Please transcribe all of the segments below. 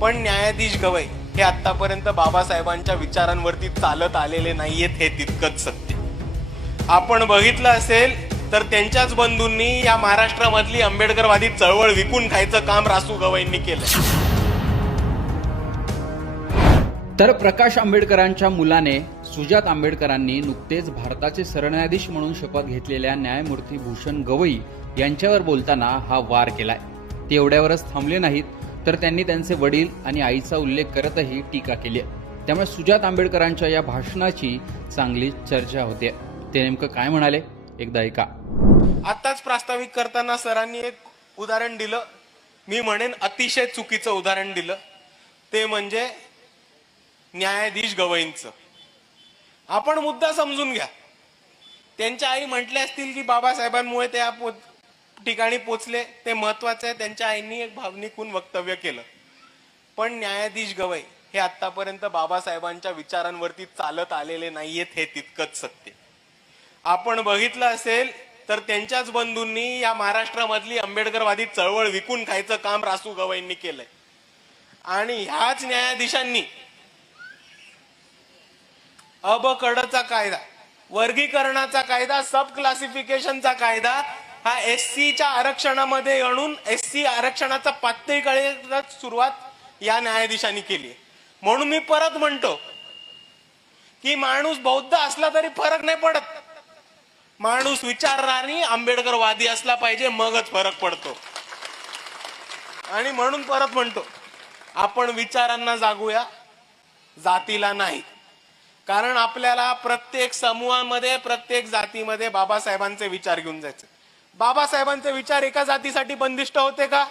पण न्यायाधीश गवई हे आतापर्यंत बाबासाहेबांच्या विचारांवरती चालत आलेले नाहीयेत हे तितकंच सत्य. आपण बघितलं असेल तर त्यांच्याच बंधूंनी या महाराष्ट्रामधली आंबेडकरवादी चळवळ विकून खायचं काम रासू गवईंनी केलं तर प्रकाश आंबेडकरांच्या मुलाने सुजात आंबेडकरांनी नुकतेच भारताचे सरन्यायाधीश म्हणून शपथ घेतलेल्या न्यायमूर्ती भूषण गवई यांच्यावर बोलताना हा वार केलाय. ते एवढ्यावरच थांबले नाहीत. तर त्यांनी त्यांचे वडील आणि आईचा उल्लेख करतही टीका केली आहे. त्यामुळे सुजात आंबेडकरांच्या या भाषणाची चांगली चर्चा होते. ते नेमकं काय म्हणाले? एकदा ऐका. आताच प्रास्ताविक करताना सरांनी एक उदाहरण दिलं. मी म्हणेन अतिशय चुकीचं उदाहरण दिलं. ते म्हणजे न्यायाधीश गवईंचं. आपण मुद्दा समजून घ्या. त्यांच्या आई म्हटल्या असतील की बाबासाहेबांमुळे ते ठिकाणी पोचले ते महत्वाचं आहे. त्यांच्या आईंनी एक भावनिकून वक्तव्य केलं. पण न्यायाधीश गवई हे आतापर्यंत बाबासाहेबांच्या विचारांवरती चालत आलेले नाहीयेत हे तितकंच सत्य. आपण बघितलं असेल तर त्यांच्याच बंधूंनी या महाराष्ट्रामधली आंबेडकरवादी चळवळ विकून खायचं काम रासू गवईंनी केलंय. आणि ह्याच न्यायाधीशांनी अबकडचा कायदा वर्गीकरणाचा कायदा सब क्लासिफिकेशनचा कायदा हा एस च्या आरक्षणामध्ये आणून एस सी आरक्षणाचा पातळीकडे सुरुवात या न्यायाधीशांनी केली. म्हणून मी परत म्हणतो की माणूस बौद्ध असला तरी फरक नाही पडत. माणूस विचारणारी आंबेडकरवादी असला पाहिजे मगच फरक पडतो. आणि म्हणून परत म्हणतो आपण विचारांना जागूया जातीला नाही. कारण आपल्याला प्रत्येक समूहामध्ये प्रत्येक जातीमध्ये बाबासाहेबांचे विचार घेऊन जायचे. बाबासाहेबांचे विचार एका जातीसाठी बंदिष्ट होते का?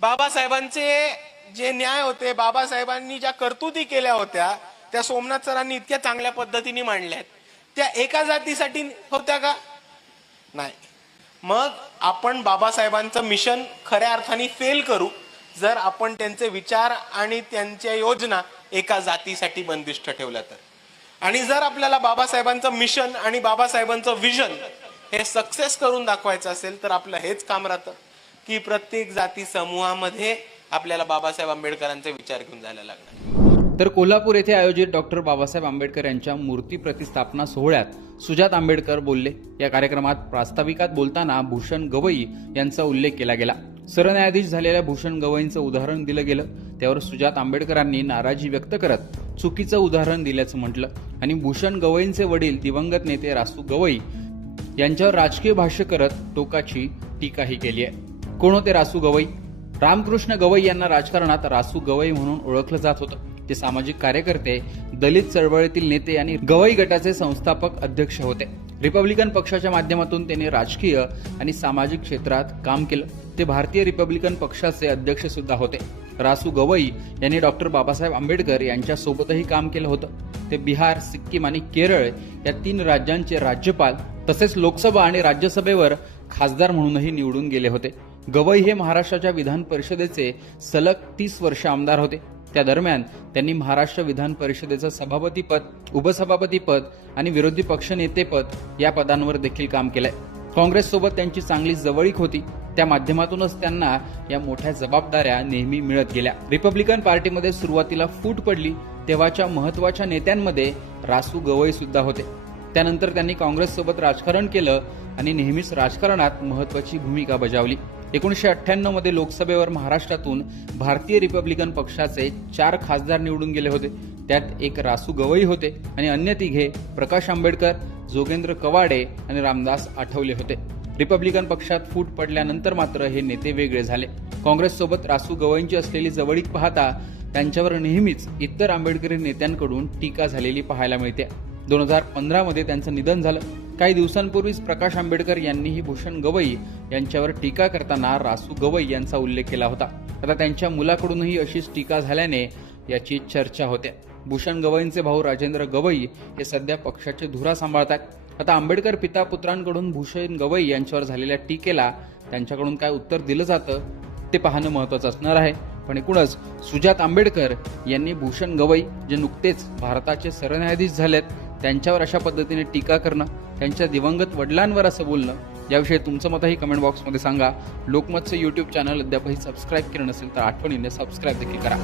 बाबासाहेबांचे जे न्याय होते बाबासाहेबांनी ज्या कर्तुती केल्या होत्या त्या सोमनाथ सरांनी इतक्या चांगल्या पद्धतीने मांडल्या आहेत. त्या एका जातीसाठी होत्या का? नाही. मग आपण बाबासाहेबांचं मिशन खऱ्या अर्थाने फेल करू जर आपण त्यांचे विचार आणि त्यांच्या योजना एका जातीसाठी बंदिष्ट ठेवल्या तर. आणि जर आपल्याला बाबासाहेबांचं मिशन आणि बाबासाहेबांचं विजन हे सक्सेस करून दाखवायचं असेल तर आपलं हेच काम राहतं. की प्रत्येक जाती समूहामध्ये आपल्याला बाबासाहेब आंबेडकरांचे विचार घेऊन जायला लागणार. तर कोल्हापूर येथे आयोजित डॉक्टर बाबासाहेब आंबेडकर यांच्या मूर्ती प्रतिस्थापना सोहळ्यात सुजात आंबेडकर बोलले. या कार्यक्रमात प्रास्ताविकात बोलताना भूषण गवई यांचा उल्लेख केला गेला. सरन्यायाधीश झालेल्या भूषण गवईंचं उदाहरण दिलं गेलं. त्यावर सुजात आंबेडकरांनी नाराजी व्यक्त करत चुकीचं उदाहरण दिल्याचं म्हटलं. आणि भूषण गवईंचे वडील दिवंगत नेते रासू गवई यांच्यावर राजकीय भाष्य करत टोकाची टीकाही केली आहे. कोण होते रासू गवई? रामकृष्ण गवई यांना राजकारणात रासू गवई म्हणून ओळखलं जात होतं. ते सामाजिक कार्यकर्ते दलित चळवळीतील नेते आणि गवई गटाचे संस्थापक अध्यक्ष होते. रिपब्लिकन पक्षाच्या माध्यमातून त्यांनी राजकीय आणि सामाजिक क्षेत्रात काम केलं. ते भारतीय रिपब्लिकन पक्षाचे अध्यक्ष सुद्धा होते. रासू गवई यांनी डॉक्टर बाबासाहेब आंबेडकर यांच्यासोबतही काम केलं होतं. ते बिहार सिक्कीम आणि केरळ या तीन राज्यांचे राज्यपाल तसेच लोकसभा आणि राज्यसभेवर खासदार म्हणूनही निवडून गेले होते. गवई हे महाराष्ट्राच्या विधान परिषदेचे सलग तीस वर्ष आमदार होते. त्या दरम्यान त्यांनी महाराष्ट्र विधान परिषदेचं सभापतीपद उपसभापतीपद आणि विरोधी पक्षनेतेपद या पदांवर देखील काम केलंय. काँग्रेससोबत त्यांची चांगली जवळीक होती. त्या माध्यमातूनच त्यांना या मोठ्या जबाबदाऱ्या नेहमी मिळत गेल्या. रिपब्लिकन पार्टीमध्ये सुरुवातीला फूट पडली तेव्हाच्या महत्त्वाच्या नेत्यांमध्ये रासू गवई सुद्धा होते. त्यानंतर त्यांनी काँग्रेससोबत राजकारण केलं आणि नेहमीच राजकारणात महत्वाची भूमिका बजावली. एकोणीसशे अठ्ठ्याण्णवमध्ये लोकसभेवर महाराष्ट्रातून भारतीय रिपब्लिकन पक्षाचे चार खासदार निवडून गेले होते. त्यात एक रासू गवई होते आणि अन्य तिघे प्रकाश आंबेडकर जोगेंद्र कवाडे आणि रामदास आठवले होते. रिपब्लिकन पक्षात फूट पडल्यानंतर मात्र हे नेते वेगळे झाले. काँग्रेससोबत रासू गवईंची असलेली जवळीक पाहता त्यांच्यावर नेहमीच इतर आंबेडकरी नेत्यांकडून टीका झालेली पाहायला मिळते. दोन हजार पंधरामध्ये त्यांचं निधन झालं. काही दिवसांपूर्वीच प्रकाश आंबेडकर यांनीही भूषण गवई यांच्यावर टीका करताना रासू गवई यांचा उल्लेख केला होता. आता त्यांच्या मुलाकडूनही अशीच टीका झाल्याने याची चर्चा होते. भूषण गवईंचे भाऊ राजेंद्र गवई हे सध्या पक्षाचे धुरा सांभाळतात आता आंबेडकर पिता पुत्रांकडून भूषण गवई यांच्यावर झालेल्या टीकेला त्यांच्याकडून काय उत्तर दिलं जातं ते पाहणं महत्वाचं असणार आहे. पण एकूणच सुजात आंबेडकर यांनी भूषण गवई जे नुकतेच भारताचे सरन्यायाधीश झालेत त्यांच्यावर अशा पद्धतीने टीका करणं त्यांच्या दिवंगत वडिलांवर असं बोलणं याविषयी तुमचं मतही कमेंट बॉक्समध्ये सांगा. लोकमतचं यूट्यूब चॅनल अद्यापही सबस्क्राईब केलं नसेल तर आठवणीने सबस्क्राईब देखील करा.